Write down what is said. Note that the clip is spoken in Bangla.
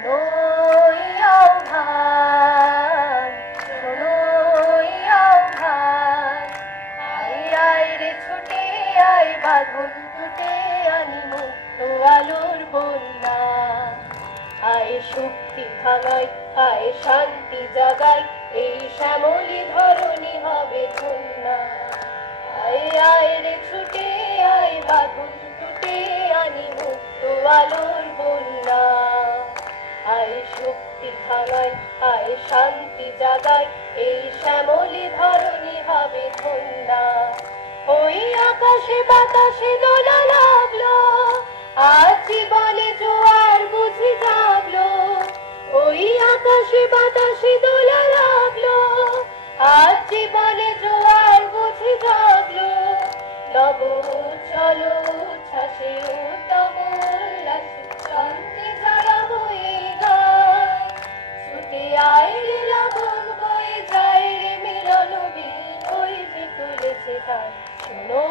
শোনো এই আহ্বান, শোনো এই আহ্বান, আয় আয় রে ছুটে আয় বাঁধন টুটে আনি মুক্ত আলোর বন্যা। আয় শক্তি ভাঙাই, আয় শান্তি জাগাই, এই শ্যামলী ধরণী হবে ধন্যা। আয় আয় রে ছুটে আয় বাঁধন টুটে আনি মুক্ত আলোর বন্যা। আয় শক্তি ভাঙাই, আয় শান্তি জাগাই, এই শ্যামলী ধরণী হবে ধন্যা। ওই আকাশে বাতাসে দোলা লাগলো, আজ জীবনে জোয়ার বুঝি জাগলো। ওই আকাশে বাতাসে দোলা লাগলো, আজ জীবনে জোয়ার বুঝি জাগলো। নব চলো উচ্ছ্বাসে উদ্যম উল্লাসে শান্তি জাগাবো এই গান। ছুটে আয় রে লগন বয়ে যায় রে মিলন বিন, ওই যে তুলেছে তার শোনো